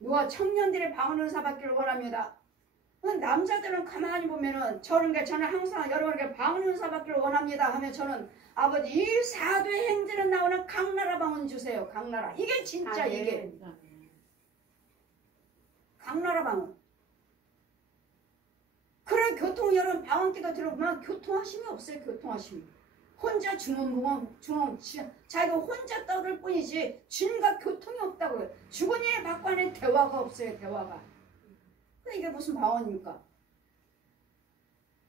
누가 청년들의 방언 은사 받기를 원합니다. 남자들은 가만히 보면은 저는 항상 여러분에게 방언 은사 받기를 원합니다 하면 저는 아버지 이 사도의 행전에 나오는 강나라 방언 주세요. 강나라. 이게 진짜 이게. 강나라 방언. 그래 교통 여러분 방언기도 들어보면 교통하심이 없어요. 교통하심이. 혼자 주문부엉 자기가 혼자 떠들 뿐이지 주님과 교통이 없다고요. 죽은 이의 밖과는 대화가 없어요. 대화가. 이게 무슨 방언입니까?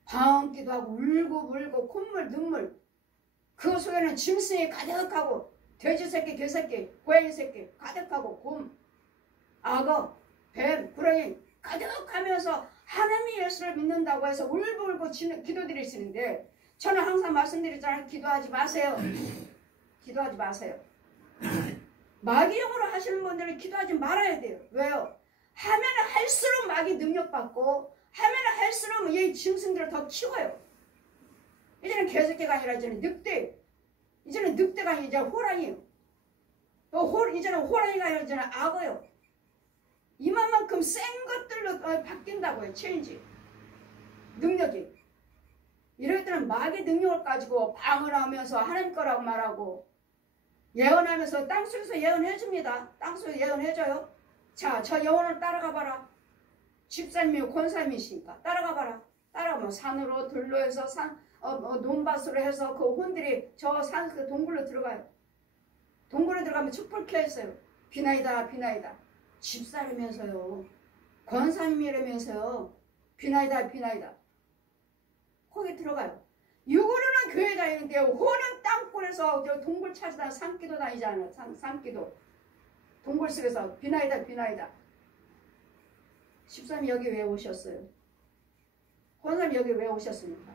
방언기도 하고 울고 콧물 눈물 그 속에는 짐승이 가득하고 돼지 새끼 개새끼 고양이 새끼 가득하고 곰 악어 뱀 구렁이 가득하면서 하나님의 예수를 믿는다고 해서 울고 기도드리시는데 저는 항상 말씀드리잖아요. 기도하지 마세요. 기도하지 마세요. 마귀용으로 하시는 분들은 기도하지 말아야 돼요. 왜요? 하면 할수록 마귀 능력받고 하면 할수록 이 짐승들을 더 키워요. 이제는 개새끼가 아니라 이제는 늑대. 이제는 늑대가 아니라 이제 호랑이에요. 이제는 호랑이가 아니라 이제는 악어요. 이만큼 센 것들로 바뀐다고요. 체인지. 능력이. 이럴 때는 마귀 능력을 가지고 방언하면서 하나님 거라고 말하고 예언하면서 땅속에서 예언해줍니다. 땅속에서 예언해줘요. 자, 저 예언을 따라가 봐라. 집사님이고 권사님이시니까 따라가 봐라. 따라가면 산으로 들로 해서 논밭으로 해서 그 혼들이 저 산 그 동굴로 들어가요. 동굴에 들어가면 촛불 켜있어요. 비나이다 비나이다. 집사라면서요. 권사님이라면서요. 비나이다 비나이다. 거기 들어가요. 육으로는 교회 다니는데요. 호는 땅굴에서 저 동굴 찾으다 산기도 다니잖아요. 산기도. 동굴 속에서 비나이다 비나이다. 집사님 여기 왜 오셨어요? 권사님 여기 왜 오셨습니까?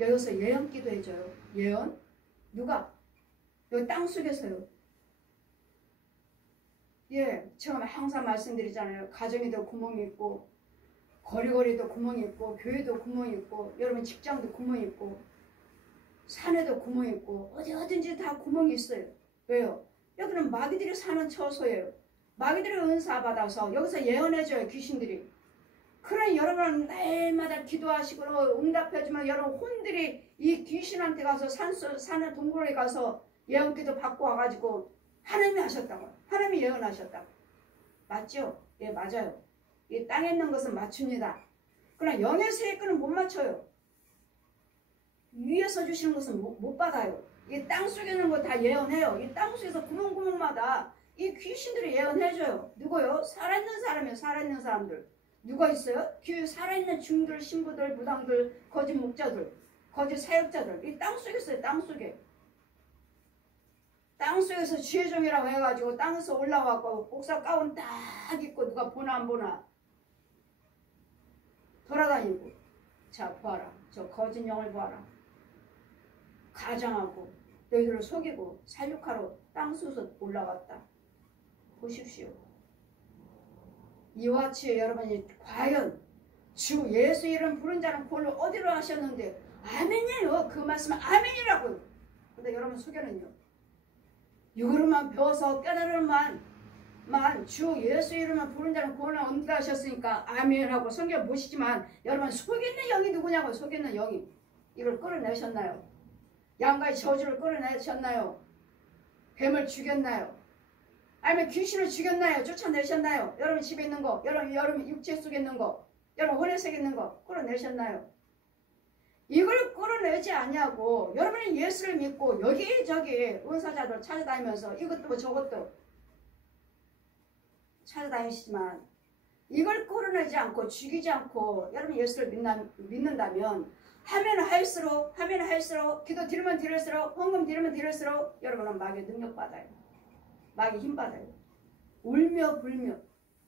여기서 예언 기도해줘요. 예언? 누가? 여기 땅속에서요. 예, 제가 항상 말씀드리잖아요. 가정에도 구멍이 있고 거리거리도 구멍이 있고 교회도 구멍이 있고 여러분 직장도 구멍이 있고 산에도 구멍이 있고 어디든지 다 구멍이 있어요. 왜요? 여기는 마귀들이 사는 처소예요. 마귀들이 은사 받아서 여기서 예언해줘요. 귀신들이. 그런 여러분은 매일마다 기도하시고 응답해주면 여러분 혼들이 이 귀신한테 가서 산의 동굴에 가서 예언기도 받고 와가지고 하나님이 하셨다고. 하나님이 예언하셨다고. 맞죠? 예, 맞아요. 이 땅에 있는 것은 맞춥니다. 그러나 영의 세계는 못 맞춰요. 위에서 주시는 것은 못 받아요. 이 땅속에 있는 거 다 예언해요. 이 땅속에서 구멍구멍마다 이 귀신들이 예언해줘요. 누구요? 살아있는 사람이에요. 살아있는 사람들. 누가 있어요? 살아있는 중들, 신부들, 무당들, 거짓 목자들, 거짓 사역자들. 이 땅속에 있어요. 땅속에. 땅속에서 지혜종이라고 해가지고 땅에서 올라와서 옥사 가운 딱 입고 누가 보나 안 보나 돌아다니고. 자, 보아라. 저 거짓 영을 보아라. 가장하고 너희들을 속이고 살육하러 땅속에서 올라갔다. 보십시오. 이와 같이 여러분이 과연 주 예수 이름 부른 자는 그걸로 어디로 하셨는데 아멘이에요. 그 말씀은 아멘이라고요. 근데 여러분 속에는요. 이거로만 배워서 깨달으만 주 예수 이름만 부른 자는 그걸로 언제 하셨으니까 아멘하고 성경 보시지만 여러분 속에 있는 영이 누구냐고요. 속에 있는 영이. 이걸 끌어내셨나요? 양가의 저주를 끌어내셨나요? 뱀을 죽였나요? 아니면 귀신을 죽였나요? 쫓아내셨나요? 여러분 집에 있는 거, 여러분 육체 속에 있는 거, 여러분 혼의 속에 있는 거 끌어내셨나요? 이걸 끌어내지 않냐고 여러분이 예수를 믿고 여기저기 은사자들 찾아다니면서 이것도 저것도 찾아다니시지만 이걸 끌어내지 않고 죽이지 않고 여러분 예수를 믿는다면 하면 할수록 기도 드리면 드릴수록 헌금 드리면 드릴수록 여러분은 마귀의 능력 받아요. 마귀 힘 받아요. 울며 불며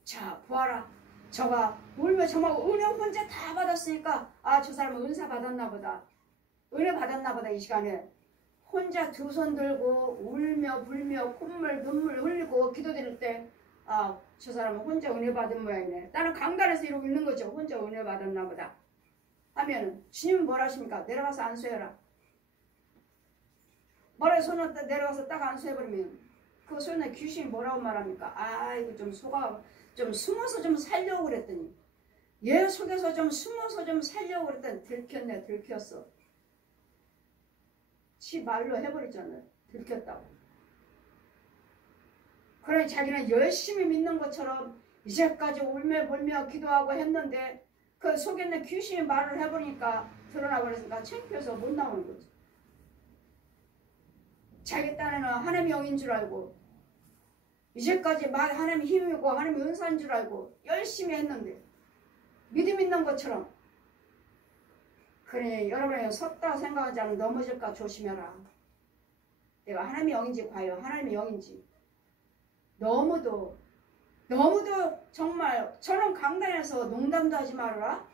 자 보아라. 저가 울며 정말 은혜 혼자 다 받았으니까 아 저 사람은 은사 받았나 보다. 은혜 받았나 보다. 이 시간에 혼자 두 손 들고 울며 불며 콧물 눈물 흘리고 기도드릴 때 아 저 사람은 혼자 은혜 받은 모양이네. 나는 강단에서 이러고 있는 거죠. 혼자 은혜 받았나 보다. 하면은 주님은 뭘 하십니까? 내려가서 안수해라. 머리에 손을 내려가서 딱 안수해버리면 그 소리나 귀신이 뭐라고 말합니까? 아 이거 좀 속아 좀 숨어서 좀 살려고 그랬더니 얘 속에서 좀 숨어서 좀 살려고 그랬더니 들켰네 들켰어. 지 말로 해버렸잖아요. 들켰다고. 그러니 자기는 열심히 믿는 것처럼 이제까지 울며불며 기도하고 했는데 그 속에 있는 귀신이 말을 해보니까 드러나 버렸으니까 창피해서 못 나오는 거죠. 자기 딴에는 하나님의 영인 줄 알고 이제까지 막 하나님의 힘이고 하나님의 은사인 줄 알고 열심히 했는데 믿음 있는 것처럼. 그러니 여러분이 섰다 생각하지 않으면 넘어질까 조심해라. 내가 하나님의 영인지 과연 하나님의 영인지 너무도 정말 저는 강단에서 농담도 하지 말아라.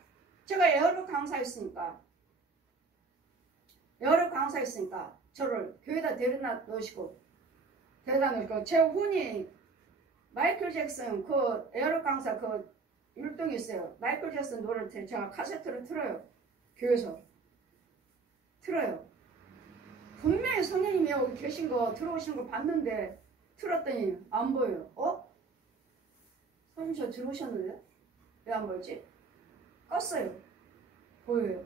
제가 에어로 강사했으니까 저를 교회에다 데려다 놓으시고 제 혼이 마이클 잭슨 그 에어로 강사 그 율동이 있어요. 마이클 잭슨 노래를 제가 카세트를 틀어요. 교회에서 틀어요. 분명히 성령님이 여기 계신 거 들어오시는 거 봤는데 틀었더니 안 보여요. 선생님 저 들어오셨는데 왜 안 보이지? 껐어요. 보여요.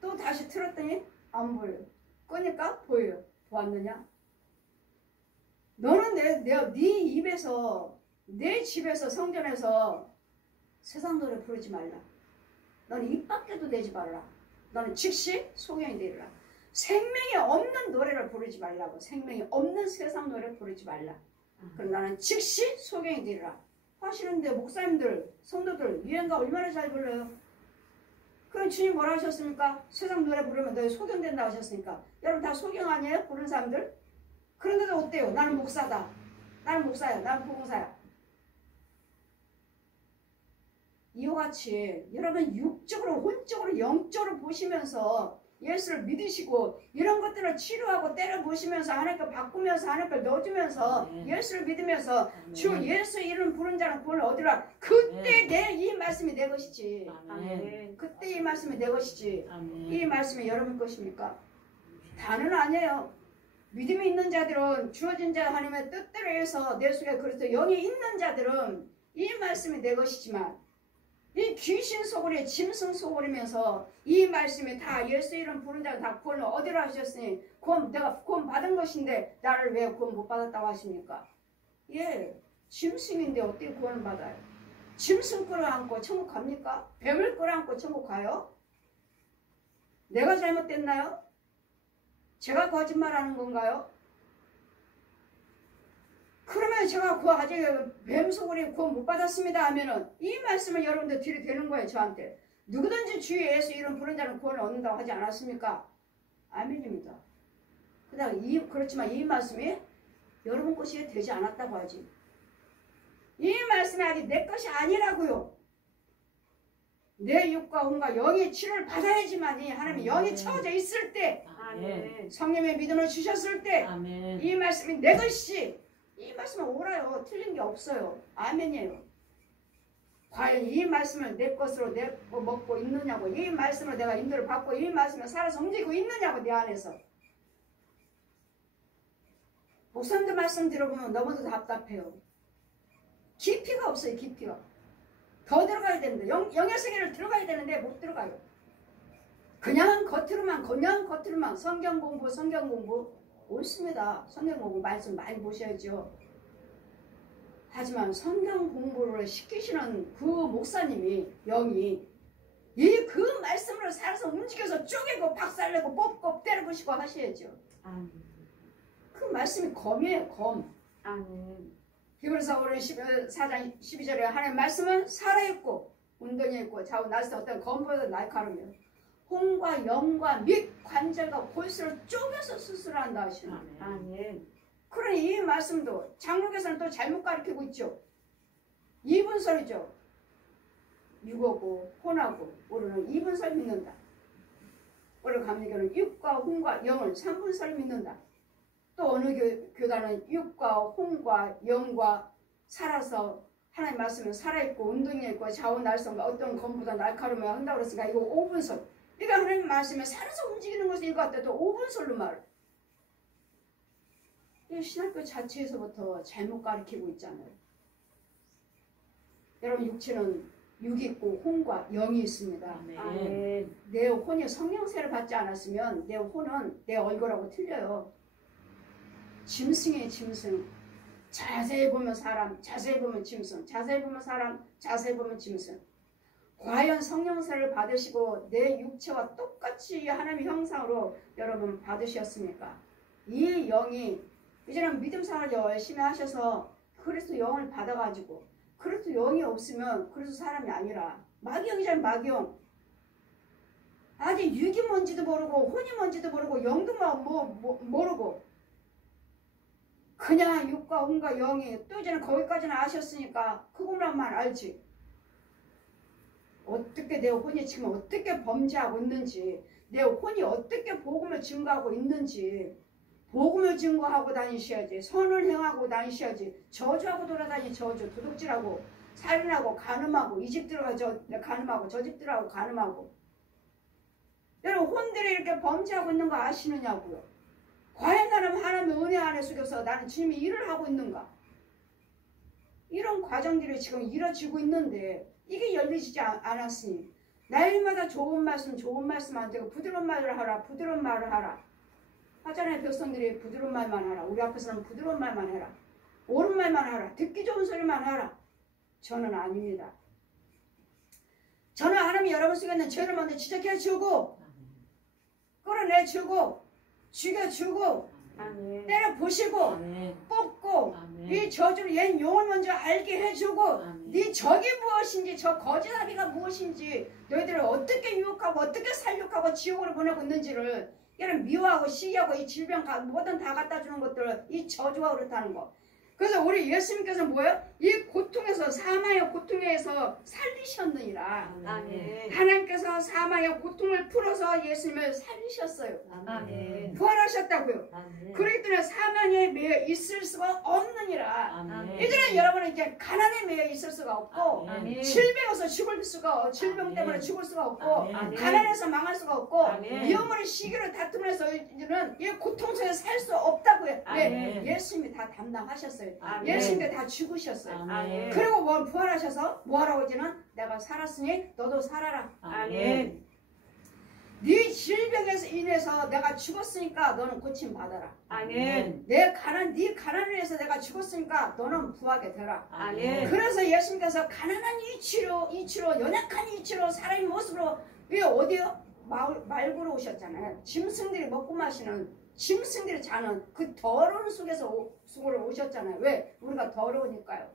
또 다시 틀었더니 안 보여요. 끄니까 보여요. 보았느냐? 너는 네 입에서 내 집에서 성전에서 세상 노래 부르지 말라. 너는 입 밖에도 내지 말라. 너는 즉시 소경이 되리라. 생명이 없는 노래를 부르지 말라고. 생명이 없는 세상 노래 부르지 말라. 그럼 나는 즉시 소경이 되리라. 하시는데 목사님들, 성도들 유행가 얼마나 잘 불러요. 그럼 주님 뭐라 하셨습니까? 세상 노래 부르면 너희 소경된다 하셨으니까. 여러분 다 소경 아니에요? 부르는 사람들? 그런데도 어때요? 나는 목사다. 나는 목사야. 나는 부흥사야. 이와 같이 여러분 육적으로 혼적으로 영적으로 보시면서 예수를 믿으시고 이런 것들을 치료하고 때려보시면서 하나님께 바꾸면서 하나님께 넣어주면서 예수를 믿으면서 주 예수 이름 부른 자는 구원을 얻으라. 그때 이 말씀이 내 것이지. 그때 이 말씀이 내 것이지. 이 말씀이 여러분 것입니까? 다는 아니에요. 믿음이 있는 자들은 주어진 자 하나님의 뜻대로 해서 내 속에 그리스도 영이 있는 자들은 이 말씀이 내 것이지만 이 귀신 소굴에 짐승 소굴이면서 이 말씀이 다 예수 이름 부른 자가 다 구원을 얻으라 하셨으니 내가 구원 받은 것인데 나를 왜 구원 못 받았다고 하십니까? 예, 짐승인데 어떻게 구원을 받아요? 짐승 끌어안고 천국 갑니까? 뱀을 끌어안고 천국 가요? 내가 잘못됐나요? 제가 거짓말하는 건가요? 그러면 제가 그 아직 뱀소굴이 구원 못 받았습니다 하면은 이 말씀을 여러분들 들이대는 거예요. 저한테. 누구든지 주 예수 이름 부른 자는 구원을 얻는다고 하지 않았습니까? 아멘입니다. 그렇지만 이 말씀이 여러분 것이 되지 않았다고 하지. 이 말씀이 아직 내 것이 아니라고요. 내 육과 혼과 영의 치료를 받아야지만이 하나님의 영이 채워져 있을 때 성령의 믿음을 주셨을 때 이 말씀이 내 것이 이 말씀은 옳아요. 틀린 게 없어요. 아멘이에요. 과연 이 말씀을 내 것으로 먹고 있느냐고, 이 말씀을 내가 인도를 받고 이 말씀을 살아서 움직이고 있느냐고, 내 안에서. 목사님들 말씀 들어보면 너무도 답답해요. 깊이가 없어요. 깊이가. 더 들어가야 되는데 영의 세계를 들어가야 되는데 못 들어가요. 그냥 겉으로만 성경 공부 옳습니다. 성경 공부 말씀 많이 보셔야죠. 하지만 성경 공부를 시키시는 그 목사님이 영이 그 말씀으로 살아서 움직여서 쪼개고 박살내고 뽑고 때려부시고 하셔야죠. 그 말씀이 검이에요. 검. 히브리서 4장 12절에 하나님의 말씀은 살아있고 운동이 있고 좌우 날씨 어떤 검보다 날카로우며 혼과 영과 및 관절과 골수를 쪼개서 수술한다 하시는 거예요. 그러니 이 말씀도 장로교사는 또 잘못 가르치고 있죠. 이분설이죠. 육하고 혼하고 우리는 이분설 믿는다. 우리 감리교는 육과 혼과 영을 3분설 믿는다. 또 어느 교단은 육과 혼과 영과 살아서 하나님 말씀은 살아있고 운동이 있고 좌우 날성과 어떤 검보다 날카로우며 한다고 그랬으니까 이거 5분설. 그러니까 하나님 말씀에 살아서 움직이는 것을 읽었을 때도 5분설로 말을. 이 신학교 자체에서부터 잘못 가르치고 있잖아요. 여러분 육체는 육이 있고 혼과 영이 있습니다. 아멘. 내 혼이 성령세를 받지 않았으면 내 혼은 내 얼굴하고 틀려요. 짐승이에요, 짐승. 자세히 보면 사람, 자세히 보면 짐승, 자세히 보면 사람, 자세히 보면 짐승. 과연 성령세를 받으시고 내 육체와 똑같이 하나님의 형상으로 여러분 받으셨습니까? 이 영이 이제는 믿음 생활을 열심히 하셔서 그리스도 영을 받아가지고 그리스도 영이 없으면 그리스도 사람이 아니라 마귀영이잖아요. 마귀영. 아직 육이 뭔지도 모르고 혼이 뭔지도 모르고 영도 모르고 그냥 육과 혼과 영이 또 이제는 거기까지는 아셨으니까 그것만 알지. 어떻게 내 혼이 지금 어떻게 범죄하고 있는지, 내 혼이 어떻게 복음을 증거하고 있는지, 복음을 증거하고 다니셔야지, 선을 행하고 다니셔야지. 저주하고 돌아다니 저주, 도둑질하고 살인하고 간음하고 이 집 들어가 간음하고 저 집 들어가고 간음하고. 여러분 혼들이 이렇게 범죄하고 있는 거 아시느냐고요. 과연 나는 하나님의 은혜 안에 속에서 나는 주님이 일을 하고 있는가. 이런 과정들이 지금 이루어지고 있는데 이게 열리지 않았으니 날마다 좋은 말씀 안 되고 부드러운 말을 하라, 부드러운 말을 하라 하잖아요. 백성들이 부드러운 말만 하라. 우리 앞에서는 부드러운 말만 해라, 옳은 말만 하라, 듣기 좋은 소리만 하라. 저는 아닙니다. 저는 하나님이 여러분 속에 있는 죄를 먼저 지적해 주고 끌어내 주고 죽여주고 때려 부시고 뽑고 이 저주를 옛 용을 먼저 알게 해주고 네 적이 무엇인지 저 거짓아비가 무엇인지 너희들을 어떻게 유혹하고 어떻게 살육하고 지옥으로 보내고 있는지를 이런 미워하고 시기하고 이 질병 뭐든 다 갖다 주는 것들을 이 저주가 그렇다는 거. 그래서 우리 예수님께서 뭐예요? 이 고통에서 사망의 고통에서 살리셨느니라. 아멘. 하나님께서 사망의 고통을 풀어서 예수님을 살리셨어요. 아멘. 부활하셨다고요. 아멘. 그렇기 때문에 사망에 매여 있을 수가 없느니라. 아멘. 이제는 여러분은 이제 가난에 매여 있을 수가 없고 아멘. 질병에서 죽을 수가 없고 질병 때문에 아멘. 죽을 수가 없고 아멘. 가난해서 망할 수가 없고 아멘. 위험으로 시기로 다툼해서 이제는 이 고통 속에 살 수 없다고요. 왜? 아멘. 예수님이 다 담당하셨어요. 아멘. 예수님께 다 죽으셨어요. 아멘. 그리고 뭐 부활하셔서 뭐하라고 이제는 내가 살았으니 너도 살아라. 아멘. 네 질병에서 인해서 내가 죽었으니까 너는 고침 받아라. 아멘. 네 가난을 위해서 내가 죽었으니까 너는 부하게 되라. 아멘. 그래서 예수님께서 가난한 이치로 연약한 이치로 사람의 모습으로 왜 어디요? 말구로 오셨잖아요. 짐승들이 먹고 마시는 짐승들이 자는 그 더러운 속으로 오셨잖아요. 왜? 우리가 더러우니까요.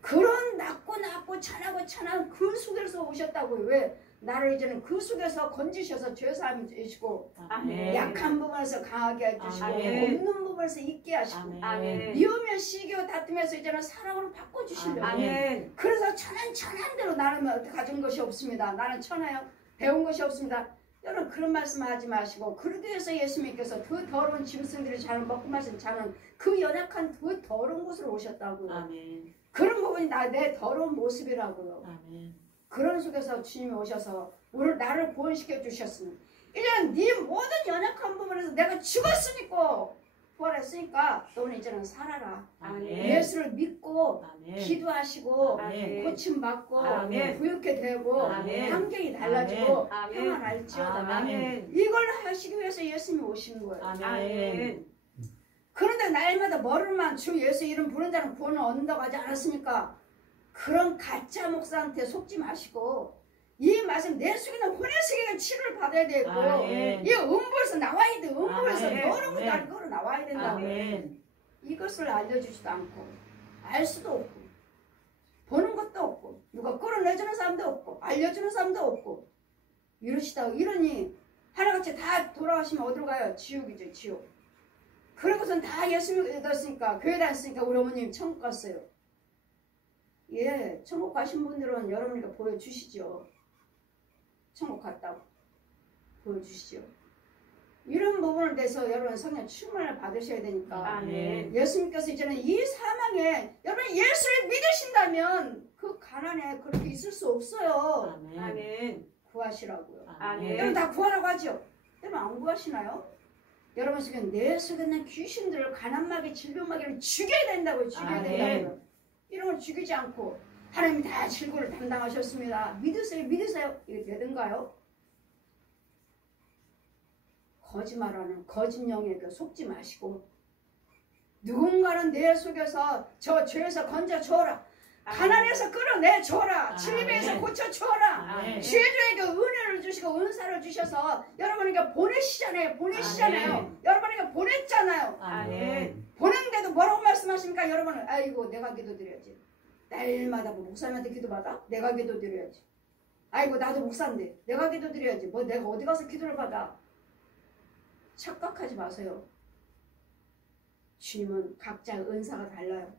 그런 낮고 찬하고 그 속에서 오셨다고요. 왜? 나를 이제는 그 속에서 건지셔서 죄사함이 되시고 아멘. 약한 부분에서 강하게 해주시고 아멘. 없는 부분에서 있게 하시고 아멘. 미우며 시기와 다툼에서 이제는 사랑으로 바꿔주시려고. 아멘. 그래서 천한 대로 나는 가진 것이 없습니다. 나는 천하요 배운 것이 없습니다. 여러분 그런 말씀 하지 마시고 그러기 위해서 예수님께서 그 더러운 짐승들이 자는 먹고 마시는 자는 그 연약한 그 더러운 곳으로 오셨다고요. 아멘. 그런 부분이 내 더러운 모습이라고요. 아멘. 그런 속에서 주님이 오셔서 나를 구원시켜 주셨으니 이제는 네 모든 연약한 부분에서 내가 죽었으니까 부활했으니까 너는 이제는 살아라. 아멘. 예수를 믿고 아멘. 기도하시고 아멘. 고침받고 아멘. 부유케 되고 아멘. 환경이 달라지고 아멘. 평안할지어다. 아멘. 이걸 하시기 위해서 예수님이 오신 거예요. 아멘. 그런데 날마다 머리만 주 예수 이름 부른 자는 구원을 얻는다고 하지 않았습니까? 그런 가짜 목사한테 속지 마시고 이 말씀 내 속에는 혼의 세계가 치료를 받아야 되고 아멘. 이 음부에서 나와야 돼. 음부에서 아멘. 여러 분 다른 거로 나와야 된다고. 아멘. 이것을 알려주지도 않고 알 수도 없고 보는 것도 없고 누가 끌어내주는 사람도 없고 알려주는 사람도 없고 이러니 하나같이 다 돌아가시면 어디로 가요? 지옥이죠. 지옥. 그러고선 다 예수님 믿었으니까 교회 다녔으니까 우리 어머님 천국 갔어요. 예, 천국 가신 분들은 여러분에게 보여주시죠. 천국 갔다고 보여주시죠. 이런 부분을 대해서 여러분 성령 충만을 받으셔야 되니까 아멘. 예수님께서 이제는 이 사망에 여러분 예수를 믿으신다면 그 가난에 그렇게 있을 수 없어요. 아멘. 구하시라고요. 아멘. 여러분 다 구하라고 하죠. 여러분 안 구하시나요? 여러분 속에 내 속에 있는 귀신들을 가난마귀 질병마귀를 죽여야 된다고요. 죽여야 된다고요. 이런 걸 죽이지 않고 하나님이 다 질고를 담당하셨습니다. 믿으세요? 믿으세요? 이게 되던가요? 거짓말하는 거짓 영에게 속지 마시고 누군가는 내 속에서 저 죄에서 건져줘라. 가난에서 끌어내줘라. 질병에서 고쳐줘라. 죄주에게 은혜를 주시고 은사를 주셔서 여러분에게 보내시잖아요. 보내시잖아요. 여러분에게 보냈잖아요. 보냈는데도 뭐라고 말씀하십니까? 여러분은 아이고 내가 기도드려야지. 날마다 뭐 목사님한테 기도받아? 내가 기도드려야지. 아이고 나도 목사인데 내가 기도드려야지. 뭐 내가 어디 가서 기도를 받아? 착각하지 마세요. 주님은 각자 은사가 달라요.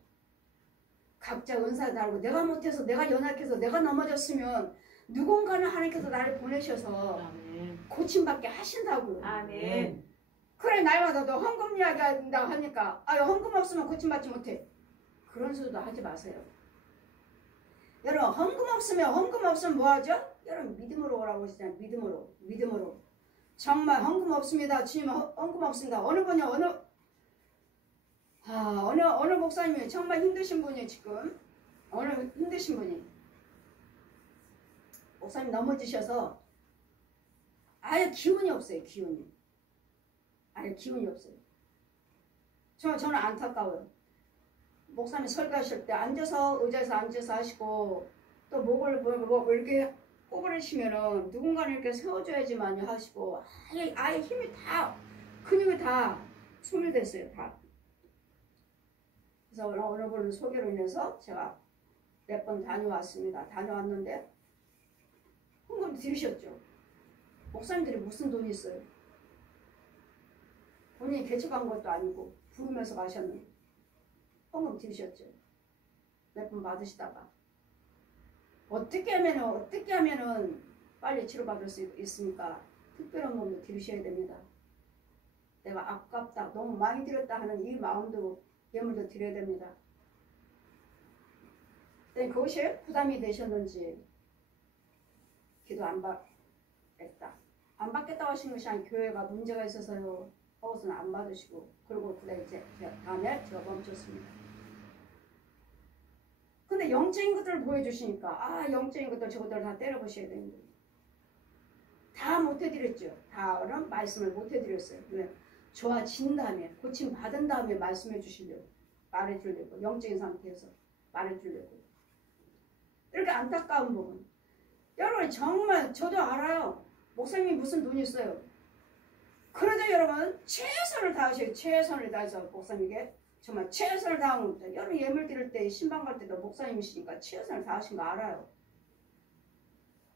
각자 은사가 다르고 내가 못해서 내가 연약해서 내가 넘어졌으면 누군가는 하나님께서 나를 보내셔서 고침받게 하신다고요. 그래 날마다 너 헌금 이야기한다 하니까 아유 헌금 없으면 고침받지 못해. 그런 소리도 하지 마세요. 여러분 헌금 없으면 뭐하죠? 여러분 믿음으로 오라고 하시잖아요. 믿음으로 정말 헌금 없습니다. 주님 헌금 없습니다. 어느 분이 어느 목사님이 정말 힘드신 분이 지금 어느 힘드신 분이 목사님 넘어지셔서 아예 기운이 없어요. 아예 기운이 없어요. 저는 안타까워요. 목사님 설교하실 때 의자에서 앉아서 하시고 또 목을 이렇게 꼬부리시면은 누군가는 이렇게 세워줘야지만 하시고 아예 힘이 다 근육이 다 소멸됐어요. 다. 그래서 어느 분은 소개로 인해서 제가 몇 번 다녀왔습니다. 다녀왔는데 헌금 들으셨죠? 목사님들이 무슨 돈이 있어요? 본인이 개척한 것도 아니고 부르면서 가셨는데 헌금 들으셨죠? 몇 번 받으시다가 어떻게 하면은 빨리 치료받을 수 있습니까? 특별한 몸도 들으셔야 됩니다. 내가 아깝다, 너무 많이 들었다 하는 이 마음도 예물도 드려야 됩니다. 그것이 부담이 되셨는지 기도 안 받겠다. 안 받겠다고 하신 것이 아니라 교회가 문제가 있어서요. 그것은 안 받으시고 그리고 다음에 제가 멈췄습니다. 근데 영적인 것들을 보여주시니까 영적인 것들 저것들을 다 때려보셔야 되는데 다 못해드렸죠. 다는 말씀을 못해드렸어요. 왜? 좋아진 다음에 고침 받은 다음에 말씀해 주시려고 말해주려고 영적인 상태에서 말해주려고 이렇게 안타까운 부분. 여러분 정말 저도 알아요. 목사님이 무슨 돈이 있어요. 그래도 여러분 최선을 다하셔요. 최선을 다해서 목사님에게 정말 최선을 다하는 겁니다. 여러분 예물 드릴 때 신방 갈 때도 목사님이시니까 최선을 다하신 거 알아요.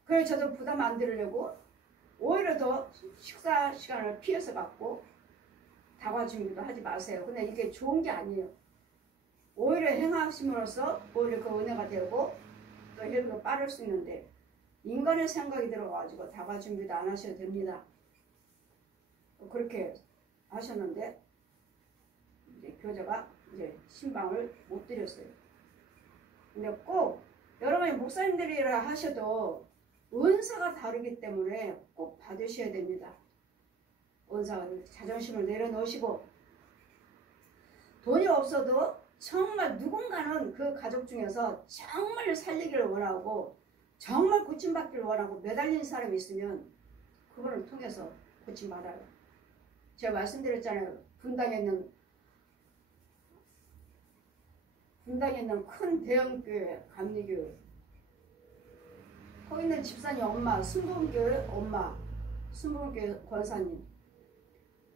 그래서 저도 부담 안 드리려고 오히려 더 식사 시간을 피해서 갖고 다과 준비도 하지 마세요. 근데 이게 좋은 게 아니에요. 오히려 행하심으로써 오히려 그 은혜가 되고 또 혈도 빠를 수 있는데 인간의 생각이 들어가지고 다과 준비도 안 하셔도 됩니다. 그렇게 하셨는데 이제 교제가 이제 신방을 못 드렸어요. 근데 꼭 여러분이 목사님들이라 하셔도 은사가 다르기 때문에 꼭 받으셔야 됩니다. 은사가 자존심을 내려놓으시고 돈이 없어도 정말 누군가는 그 가족 중에서 정말 살리기를 원하고 정말 고침받기를 원하고 매달린 사람이 있으면 그분을 통해서 고침받아요. 제가 말씀드렸잖아요. 분당에 있는 큰 대형교회 감리교회 거기 있는 집사님 엄마 순복음교회 엄마 순복음교회 권사님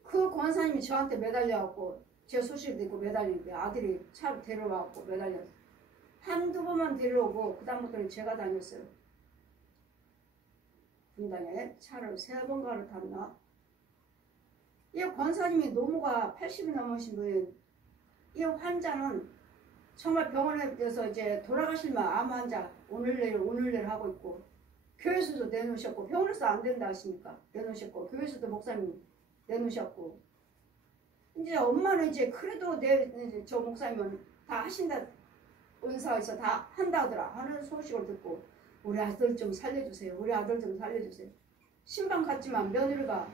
그 권사님이 저한테 매달려갖고 제 소식을 듣고 매달리는데 아들이 차로 데려와갖고 매달렸어요. 한두 번만 데려오고 그 다음부터는 제가 다녔어요. 분당에 차를 3번 갈아탔나? 이 권사님이 노모가 80이 넘으신 분이 이 환자는 정말 병원에 대해서 이제 돌아가실만 암 환자 오늘 내일 하고 있고 교회에서도 내놓으셨고 병원에서 안 된다 하시니까 내놓으셨고 교회에서도 목사님 내놓으셨고 이제 엄마는 이제 그래도 저 목사님은 다 하신다 은사에서 다 한다 하더라 하는 소식을 듣고 우리 아들 좀 살려주세요. 우리 아들 좀 살려주세요. 신방 갔지만 며느리가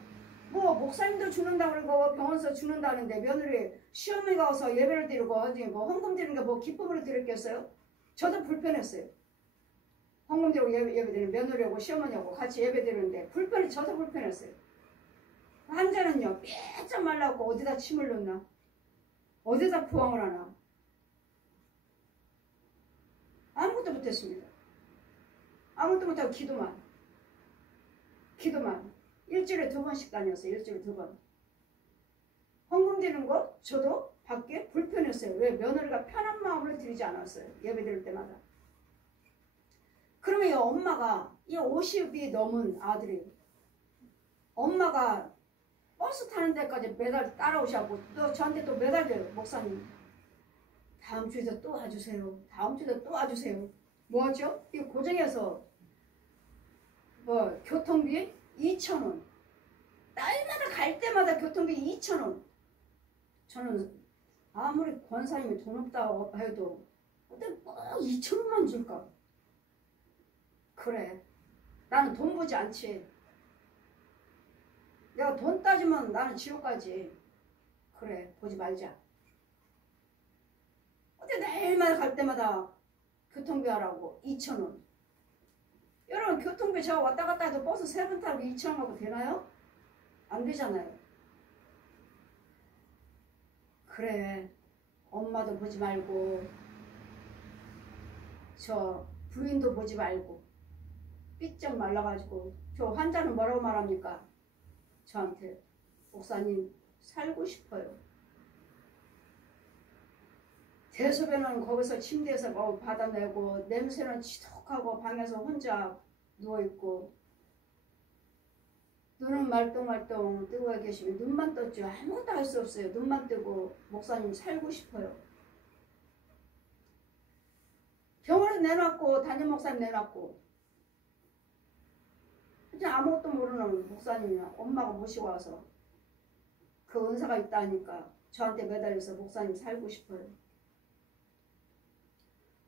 뭐 목사님도 죽는다 그러고 병원에서 죽는다는데 며느리 시어머니가 와서 예배를 드리고 어디 뭐 헌금 드리는 게 뭐 기쁨으로 드렸겠어요? 저도 불편했어요. 헌금 드리고 예배 드리는 며느리하고 시어머니하고 같이 예배 드리는데 저도 불편했어요. 환자는요 빼짝 말라고 어디다 침을 넣나? 어디다 부항을 하나? 아무것도 못했습니다. 아무것도 못하고 기도만 일주일에 2번씩 다녔어요. 일주일에 2번. 헌금 드리는 거 저도 밖에 불편했어요. 왜? 며느리가 편한 마음으로 드리지 않았어요. 예배 드릴 때마다. 그러면 이 엄마가 이 50이 넘은 아들이 엄마가 버스 타는 데까지 매달 따라오셔고 또 저한테 또 매달려요. 목사님 다음 주에도 또 와주세요. 다음 주에도 또 와주세요. 뭐죠? 이 고정해서 뭐 교통비 2,000원. 딸마다 갈 때마다 교통비 2,000원. 저는 아무리 권사님이 돈 없다고 해도 어떻게 꼭 2,000원만 줄까? 그래. 나는 돈 보지 않지. 내가 돈 따지면 나는 지옥 가지. 그래. 보지 말자. 어때 매일마다 갈 때마다 교통비 하라고 2,000원. 여러분 교통비 제가 왔다 갔다 해도 버스 3번 타고 2,000원 하고 되나요? 안 되잖아요. 그래. 엄마도 보지 말고 저 부인도 보지 말고 삐쩍 말라가지고 저 환자는 뭐라고 말합니까? 저한테 목사님 살고 싶어요. 대소변은 거기서 침대에서 받아내고 냄새는 지독하고 방에서 혼자 누워있고 눈은 말똥말똥 뜨고 계시면 눈만 떴죠. 아무것도 할 수 없어요. 눈만 뜨고 목사님 살고 싶어요. 병원에 내놨고 담임 목사님 내놨고 그냥 아무것도 모르는 목사님이 엄마가 모시고 와서 그 은사가 있다 하니까 저한테 매달려서 목사님 살고 싶어요.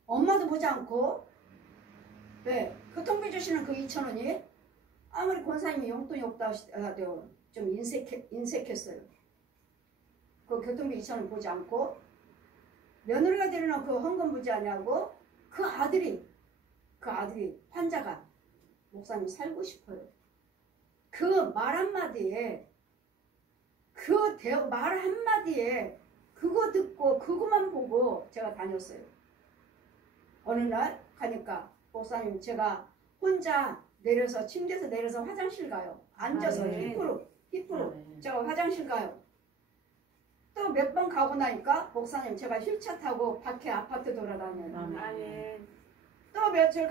엄마도 보지 않고 왜? 교통비 주시는 그 2,000원이 아무리 권사님이 용돈이 없다 하더라도 좀 인색했어요. 그 교통비 2,000원 보지 않고 며느리가 드리는 그 헌금 보지 않냐고 그 아들이 환자가 목사님 살고 싶어요. 그 말 한마디에 말 한마디에 그거 듣고 그것만 보고 제가 다녔어요. 어느 날 가니까 목사님 제가 혼자 내려서 침대에서 내려서 화장실 가요. 앉아서 힙으로 제가 화장실 가요. 또 몇 번 가고 나니까 목사님 제가 휠차 타고 밖에 아파트 돌아다녀요. 또 며칠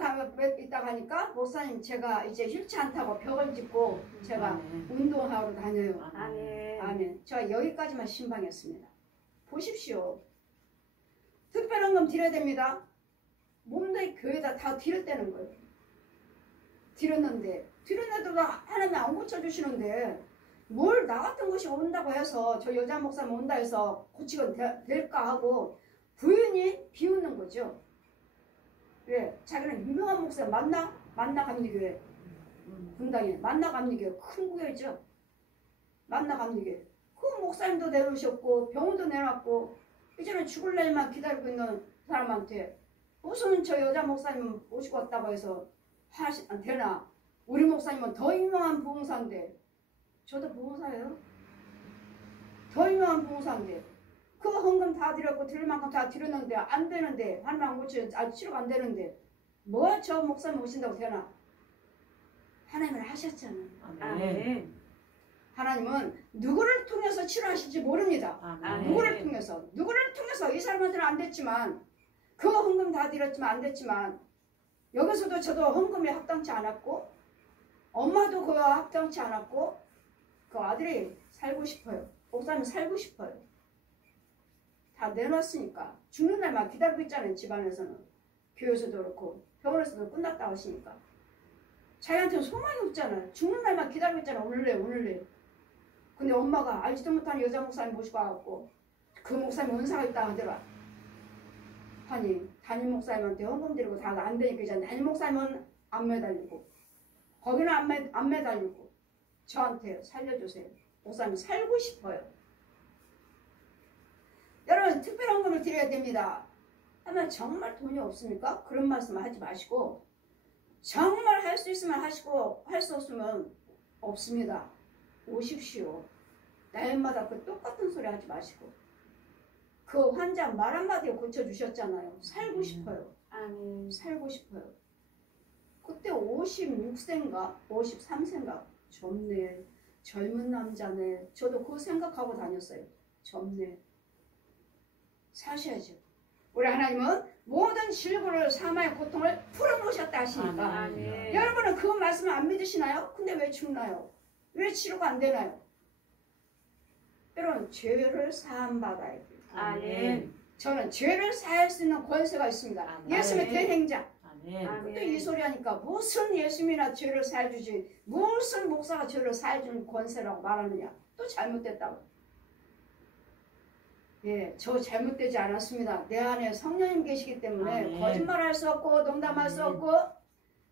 있다 가니까 목사님 제가 이제 휠차 안 타고 벽을 짚고 제가 운동하러 다녀요. 아멘. 저 여기까지만 신방했습니다. 보십시오. 특별헌금 드려야 됩니다. 몸도 교회다 다 드렸다는 거예요. 드렸는데도 하나님 안 고쳐주시는데 뭘 나 같은 것이 온다고 해서 저 여자 목사님 온다 해서 고치건 될까 하고 부인이 비웃는 거죠. 왜? 자기는 유명한 목사 만나 감리교회 분당에 만나 감리교회 큰 구교회죠. 만나 감리교회 그 목사님도 내놓으셨고 병원도 내놨고 이제는 죽을 날만 기다리고 있는 사람한테 무슨 저 여자 목사님 모시고 왔다고 해서 되나? 우리 목사님은 더 유명한 부흥사인데 저도 부흥사예요. 더 유명한 부흥사인데 그 헌금 다 드렸고 드릴 만큼 다 드렸는데 안 되는데 하나님 안 고치면 치료가 안 되는데 뭐 저 목사님 오신다고 되나? 하나님은 하셨잖아. 아멘. 하나님은 누구를 통해서 치료하실지 모릅니다. 누구를 통해서 이 사람한테는 안 됐지만 그 헌금 다 드렸지만 안 됐지만 여기서도 저도 헌금이 합당치 않았고 엄마도 그와 합당치 않았고 그 아들이 살고 싶어요. 목사님 살고 싶어요. 다 내놨으니까 죽는 날만 기다리고 있잖아요. 집안에서는 교회에서도 그렇고 병원에서도 끝났다 하시니까 자기한테는 소망이 없잖아요. 죽는 날만 기다리고 있잖아요. 오늘 내일 근데 엄마가 알지도 못하는 여자 목사님 모시고 와갖고 그 목사님 은사가 있다 하더라. 아니 담임 목사님한테 헌금 드리고 다 안 되니까 이제 담임 목사님은 안 매달리고 거기는 안 매달리고 저한테 살려주세요. 목사님 살고 싶어요. 여러분 특별한 헌금을 드려야 됩니다. 하면 정말 돈이 없습니까? 그런 말씀을 하지 마시고 정말 할 수 있으면 하시고 할 수 없으면 없습니다. 오십시오. 날마다 그 똑같은 소리 하지 마시고 그 환자 말 한마디에 고쳐주셨잖아요. 살고 싶어요. 아멘. 살고 싶어요. 그때 56세인가 53세인가 젊네. 젊은 남자네. 저도 그거 생각하고 다녔어요. 젊네. 사셔야죠. 우리 하나님은 모든 질고를 사망의 고통을 풀어놓으셨다 하시니까 아멘. 여러분은 그 말씀을 안 믿으시나요? 근데 왜 죽나요? 왜 치료가 안 되나요? 여러분 죄를 사함받아야 돼요. 아멘. 저는 죄를 사할 수 있는 권세가 있습니다. 아멘. 예수님의 대행자. 아멘. 근데 이 소리 하니까 무슨 예수님이나 죄를 사해주지 무슨 목사가 죄를 사해주는 권세라고 말하느냐. 또 잘못됐다고. 예, 저 잘못되지 않았습니다. 내 안에 성령님 계시기 때문에 아멘. 거짓말할 수 없고 농담할 수 아멘. 없고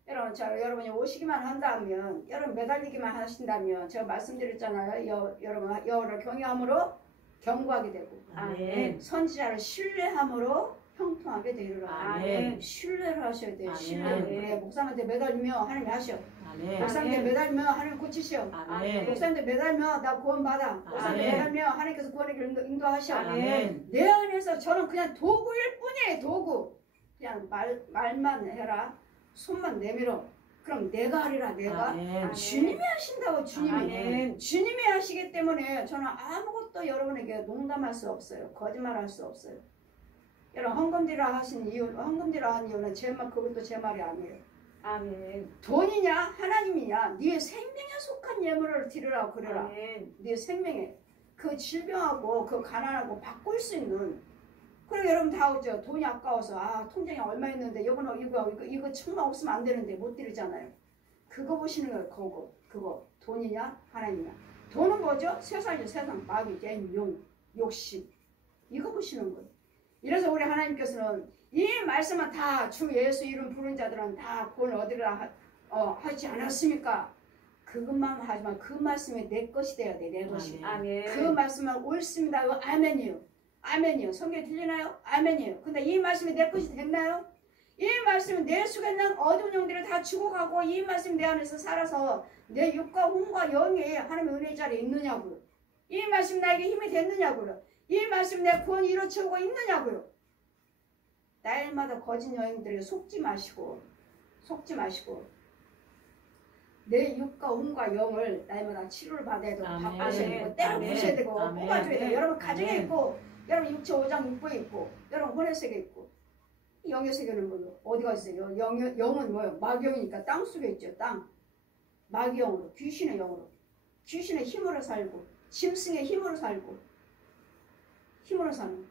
여러분 여러분이 오시기만 한다면 여러분 매달리기만 하신다면 제가 말씀드렸잖아요. 여러분 여호와를 경외함으로 경고하게 되고 아멘. 선지자를 신뢰함으로 형통하게 되리라. 아멘. 신뢰를 하셔야 돼요. 아멘. 신뢰를. 그래, 목사한테 매달리며 하나님 하셔. 아멘. 목사한테 아멘. 매달리며 하나님 고치시오. 아멘. 목사한테 매달리며 나 구원받아. 목사한테 아멘. 매달리며 하나님께서 구원의 길을 인도하셔. 아멘. 내 안에서 저는 그냥 도구일 뿐이에요. 도구. 그냥 말만 해라. 손만 내밀어. 그럼 내가 하리라. 내가. 아멘. 주님이 하신다고 주님이. 아멘. 주님이 하시기 때문에 저는 아무것도 여러분에게 농담할 수 없어요. 거짓말할 수 없어요. 여러분 헌금드리라 하신 이유, 헌금드리라 한 이유는 제 말, 그것도 제 말이 아니에요. 아멘. 돈이냐 하나님이냐 네 생명에 속한 예물을 드리라고 그래라. 아멘. 네 생명에 그 질병하고 그 가난하고 바꿀 수 있는. 그리고 여러분 다 오죠. 돈이 아까워서 통장에 얼마 있는데 이거 천만 없으면 안 되는데 못 드리잖아요. 그거 보시는 거예요. 그거 돈이냐 하나님이냐. 돈은 뭐죠? 세상이죠. 세상 마귀, 갱, 용, 욕심. 이거 보시는 거예요. 이래서 우리 하나님께서는 이 말씀은 다 주 예수 이름 부른 자들은 다 구원을 얻으리라 하지 않았습니까? 그것만 하지만 그 말씀이 내 것이 돼야 돼. 내 것이. 아멘. 그 말씀은 옳습니다. 이거 아멘이요. 아멘이요. 성경 들리나요? 아멘이요. 근데 이 말씀이 내 것이 됐나요? 이 말씀은 내 속에 있는 어두운 영들을 다 죽어가고 이 말씀이 내 안에서 살아서 내 육과 혼과 영이 하나님의 은혜 자리에 있느냐고요. 이 말씀 나에게 힘이 됐느냐고요. 이 말씀 내 구원이 이루어지고 있느냐고요. 날마다 거짓 여행들에 속지 마시고 내 육과 혼과 영을 날마다 치료를 받아야 되고 아멘. 바꾸셔야 되고 때려 아멘. 부셔야 되고 아멘. 뽑아줘야 되고 여러분 가정에 아멘. 있고 여러분 육체 5장 6부에 있고 여러분 혼의 세계에 있고 영의 세계는 뭐예요? 어디가 있어요? 영은 뭐예요? 마귀영이니까 땅 속에 있죠. 땅. 마귀영으로 귀신의 영으로 귀신의 힘으로 살고 짐승의 힘으로 살고 힘으로 사는.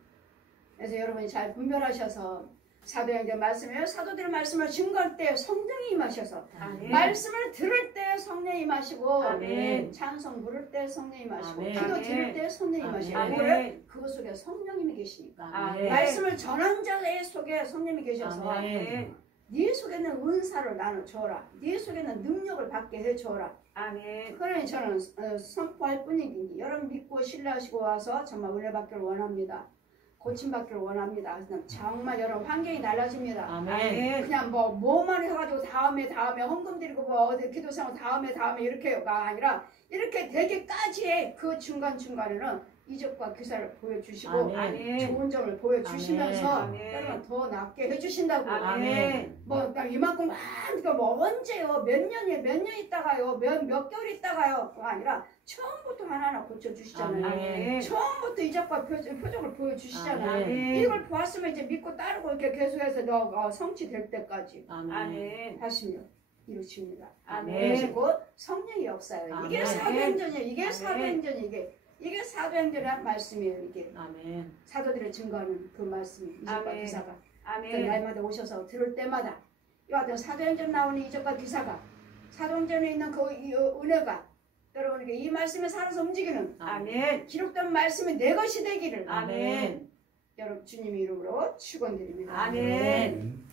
그래서 여러분이 잘 분별하셔서 사도행전 말씀이에요. 사도들의 말씀을 증거할 때 성령이 임하셔서 아멘. 말씀을 들을 때 성령이 임하시고 아멘. 찬송 부를 때 성령이 임하시고 아멘. 기도 아멘. 드릴 때 성령이 임하시고 아멘. 왜? 그것 속에 성령님이 계시니까 아멘. 말씀을 전한 자의 속에 성령님이 계셔서 아멘. 네 속에는 은사를 나눠 줘라. 네 속에는 능력을 받게 해 줘라. 아멘. 그러니 저는 선포할 뿐이니 여러분 믿고 신뢰하시고 와서 정말 은혜 받기를 원합니다. 고침받기를 원합니다. 정말 여러분 환경이 달라집니다. 아멘. 그냥 뭐만 해가지고 다음에 헌금 드리고 어디 기도 생활 다음에 이렇게가 아니라 이렇게 되기까지의 그 중간중간에는 이적과 기사를 보여주시고 아멘. 좋은 점을 보여주시면서 아멘. 여러분 더 낫게 해주신다고. 아멘. 딱 이만큼 언제요? 몇 년 있다가요? 몇 개월 있다가요? 그가 아니라 처음부터 하나하나 고쳐주시잖아요. 아멘. 처음부터 이적과 표적을 보여주시잖아요. 아멘. 이걸 보았으면 이제 믿고 따르고 이렇게 계속해서 너 성취될 때까지 아멘. 하시며 이루십니다. 아멘. 그래서 곧 성령의 역사예요. 이게 아멘. 사도행전이에요. 이게 아멘. 사도행전이 이게 사도행전이란 말씀이에요. 이게 아멘. 사도들을 증거하는 그 말씀이 이적과 아멘. 기사가 그 아멘. 날마다 오셔서 들을 때마다 이와 같은 사도행전 나오는 이적과 기사가 사도행전에 있는 그 은혜가 여러분에게 이 말씀에 살아서 움직이는 아멘. 기록된 말씀이 내 것이 되기를 아멘. 여러분 주님 이름으로 축원드립니다. 아멘.